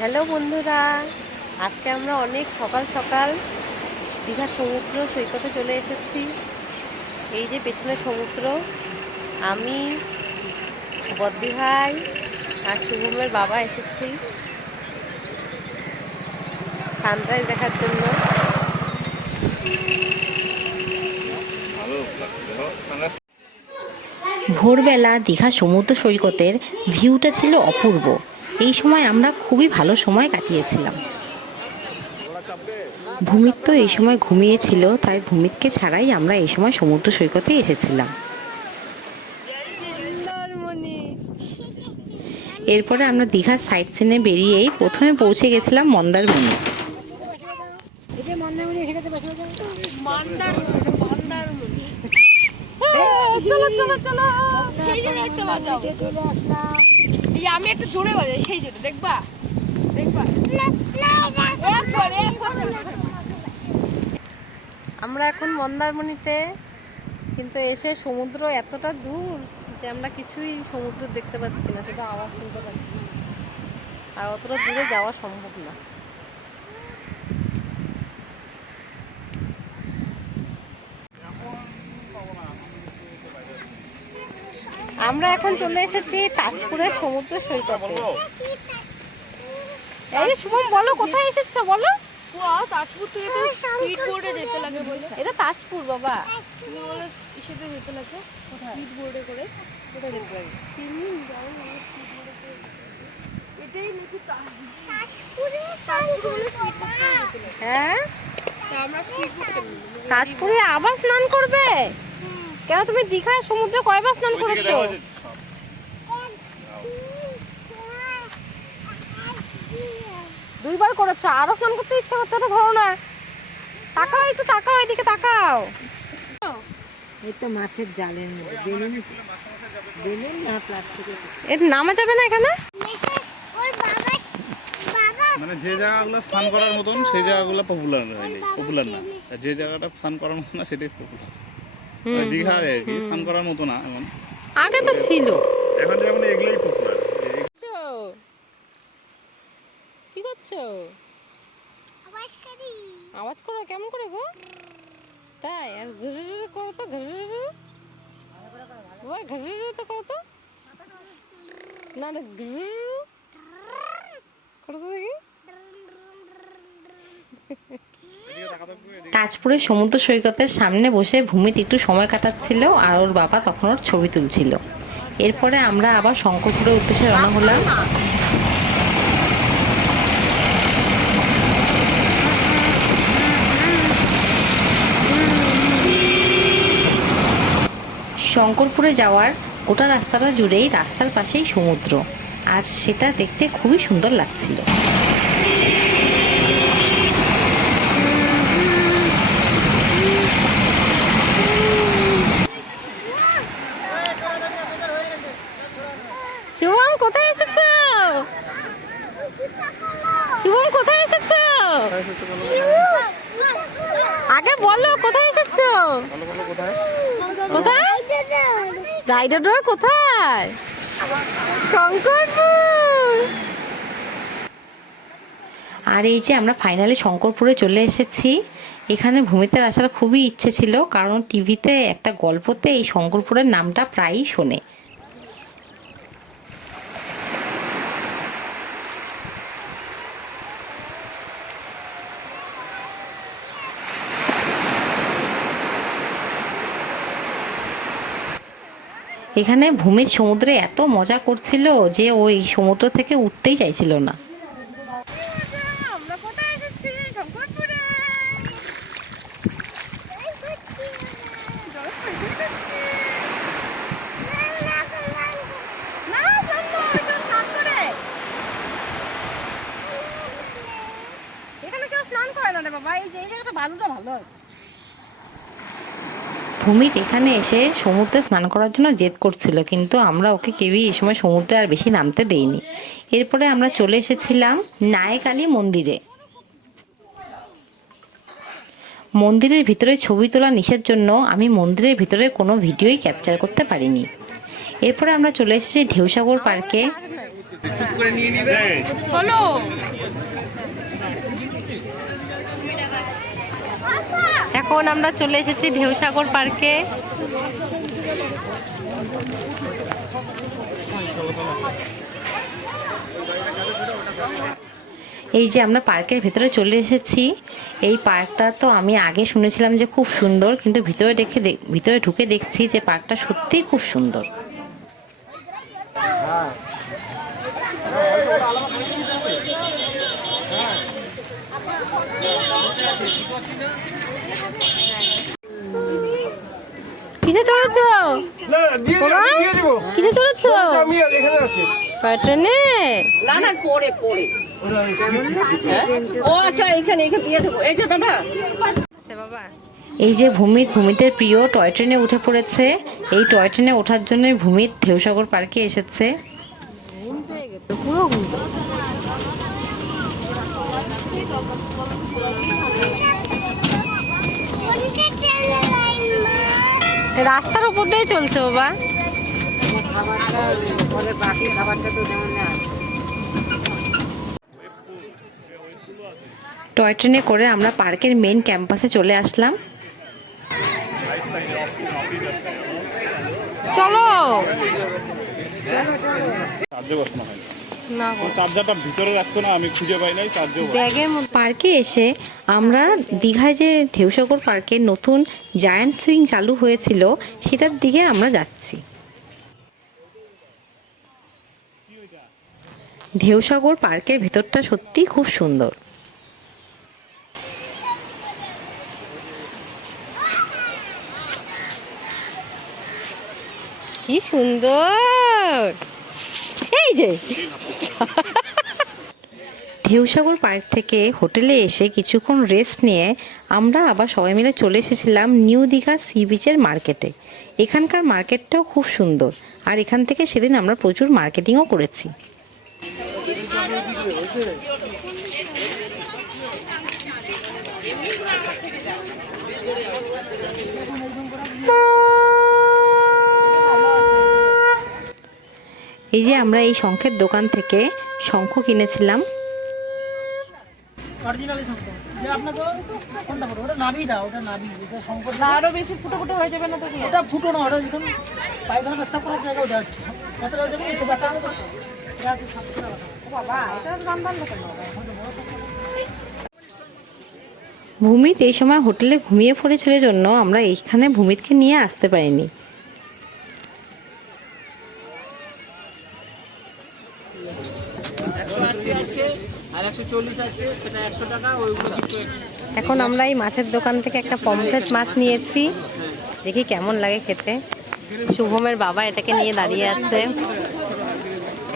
Hello বন্ধুরা, আজকে আমরা অনেক সকাল সকাল দীঘা সমুদ্র সৈকতে চলে এসেছি। এই যে পেছনে সমুদ্র, আমি, বদ্দি ভাই আর শুভমের বাবা এসেছি সানরাইজ দেখার জন্য। ভোরবেলা দীঘা সমুদ্র সৈকতের ভিউটা ছিল অপূর্ব। এই সময় আমরা খুবই ভালো সময় কাটিয়েছিলাম। ভূমিত তো এই সময় ঘুমিয়েছিল, তাই ভূমিতকে ছাড়াই আমরা এই সময় সমুদ্র সৈকতে এসেছিলাম। এরপরে আমরা দীঘার সাইট সিনে বেরিয়েই প্রথমে পৌঁছে গেছিলাম মন্দারমণি। আমি একটু জোরে বাজাই, সেই জন্য দেখবা দেখবা। আমরা এখন মন্দারমণিতে, কিন্তু এসে সমুদ্র এতটা দূর যে আমরা কিছুই সমুদ্র দেখতে পাচ্ছি না, শুধু আওয়াজ শুনতে পাচ্ছি। আর অতটা দূরে যাওয়া সম্ভব না। আমরা এখন চলে এসেছি তাজপুরের সমুদ্র সৈকতে। এই শুভম, বলো কোথায় এসেছো বলো। তাজপুর থেকে তো স্পিড বোর্ডে যেতে লাগে বলে। এটা তাজপুর বাবা, তুমি বলে ইসেতে যেতে লাগে স্পিড বোর্ডে করে। কোথায় যেতে লাগে? এটাই নাকি তাজপুরে বলে স্পিড বোর্ডে যেতে লাগে। হ্যাঁ, আমরা স্পিড বোর্ডে তাজপুরে আবার স্নান করবে? কেন, তুমি দীঘায় সমুদ্রে কয়বার স্নান করেছো? দুইবার করেছো, আরো স্নান করতে ইচ্ছা করছে না? ধরো না, তাকাও একটু, তাকাও এদিকে তাকাও। এই তো মাছের জালের মধ্যে বেলুন, বেলুন না প্লাস্টিকের। এর নামা যাবে না এখানে? মানে যে জায়গাগুলো স্নান করার মতন সেই জায়গাগুলো পপুলার হয়নি, পপুলার না। যে জায়গাটা স্নান করার মতো না সেটাই পপুলার। দীঘা আর কি স্নান করার মতো না এখন, আগে তো ছিল। এখন যেমন এগুলোই পপুলার। কি করছো? আওয়াজ করো কেমন করে গো? তাই? আর ঘুরে করো তো, ঘুরে ঘুরে তো করো তো। না না, ঘুরে করো তো দেখি। তাজপুরের সমুদ্র সৈকতের সামনে বসে ভূমিত একটু সময় কাটাচ্ছিল, আর ওর বাবা তখন ওর ছবি তুলছিল। এরপরে আমরা আবার শঙ্করপুরের উদ্দেশ্যে রওনা হলাম। শঙ্করপুরে যাওয়ার গোটা রাস্তাটা জুড়েই রাস্তার পাশেই সমুদ্র, আর সেটা দেখতে খুবই সুন্দর লাগছিল। শুভম, কোথায় এসেছো? শুভম, কোথায় এসেছো? আগে বলো কোথায় এসেছো? কোথায়? রাইডার ডোর কোথায়? শঙ্করপুর। আর এই যে আমরা ফাইনালি শঙ্করপুরে চলে এসেছি। এখানে ভূমিতে আসার খুবই ইচ্ছে ছিল, কারণ টিভিতে একটা গল্পতে এই শঙ্করপুরের নামটা প্রায়ই শোনে। এখানে ভূমির সমুদ্রে এত মজা করছিল যে ও এই সমুদ্র থেকে উঠতেই চাইছিল না। আমরা কোথায় এসেছি? শঙ্করপুরে। এখানে কেউ স্নান করে না রে বাবা, এই জায়গাটা বালুটা ভালো আছে। ভূমিত এখানে এসে সমুদ্রে স্নান করার জন্য জেদ করছিল, কিন্তু আমরা ওকে কেউই এই সময় সমুদ্রে আর বেশি নামতে দেইনি। এরপরে আমরা চলে এসেছিলাম নায়কালী মন্দিরে। মন্দিরের ভিতরে ছবি তোলা নিষেধের জন্য আমি মন্দিরের ভিতরে কোনো ভিডিওই ক্যাপচার করতে পারিনি। এরপরে আমরা চলে এসেছি ঢেউসাগর পার্কে। হলো এখন আমরা চলে এসেছি ঢেউসাগর পার্কে। এই যে আমরা পার্কের ভেতরে চলে এসেছি। এই পার্কটা তো আমি আগে শুনেছিলাম যে খুব সুন্দর, কিন্তু ভিতরে ঢুকে দেখছি যে পার্কটা সত্যিই খুব সুন্দর। কিসে চলেছো কিসে চলেছো? ট্রেনে? না না পড়ে পড়ে ও আচ্ছা এখানে দিয়ে দেবো। এই যে দাদা বাবা এই যে ভূমিতের প্রিয় টয় ট্রেনে উঠে পড়েছে। এই টয় ট্রেনে ওঠার জন্য ভূমিত ঢেউসাগর পার্কে এসেছে। রাস্তার উপর দিয়ে চলছে বাবা। খাবারটা পরে বাকি খাবারটা তো যেমন টয় ট্রেনে করে আমরা পার্কের মেইন ক্যাম্পাসে চলে আসলাম। চলো চার্জে বসানো হয় না, চার্জারটা ভিতরে রাখতো না, আমি খুঁজে পাই নাই চার্জে। ব্যাগের মধ্যে। পার্কে এসে আমরা দীঘায় যে ঢেউসাগর পার্কে নতুন জায়ান্ট সুইং চালু হয়েছিল সেটার দিকে আমরা যাচ্ছি। ঢেউসাগর পার্কের ভেতরটা সত্যিই খুব সুন্দর। কি সুন্দর! এই যে ঢেউসাগর পার্ক থেকে হোটেলে এসে কিছুক্ষণ রেস্ট নিয়ে আমরা আবার সবাই মিলে চলে এসেছিলাম নিউ দীঘা সি বিচের মার্কেটে। এখানকার মার্কেটটাও খুব সুন্দর, আর এখান থেকে সেদিন আমরা প্রচুর মার্কেটিংও করেছি। এই যে আমরা এই শঙ্খের দোকান থেকে শঙ্খ কিনেছিলাম। অরিজিনালি শঙ্খ যে আপনাকে কোনটা ফটো ওটা নাভি দাও, ওটা নাভি, এটা শঙ্খ না আরো বেশি ফুটো ফুটো হয়ে যাবে না তো কি? এটা ফুটো না, ওটা যখন পায়খানা পেশাব করার জায়গাও যাচ্ছে কতটা দেখুন এই বাটা এটা আছে 700 টাকা। বাবা এটা দাম দাম কেন? ভূমিত এই সময় হোটেলে ঘুমিয়ে পড়েছিল জন্য আমরা এইখানে ভূমিতকে নিয়ে আসতে পারিনি। এখন আমরা এই মাছের দোকান থেকে একটা পমফ্রেট মাছ নিয়েছি, দেখি কেমন লাগে খেতে। শুভমের বাবা এটাকে নিয়ে দাঁড়িয়ে আছে,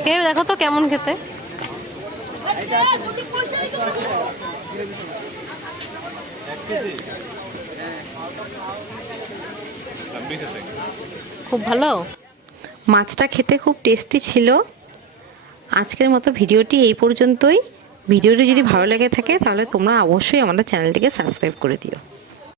খেয়ে দেখো তো কেমন খেতে। খুব ভালো, মাছটা খেতে খুব টেস্টি ছিল। আজকের মতো ভিডিওটি এই পর্যন্তই। ভিডিওটি যদি ভালো লেগে থাকে তাহলে তোমরা অবশ্যই আমাদের চ্যানেলটিকে সাবস্ক্রাইব করে দিও।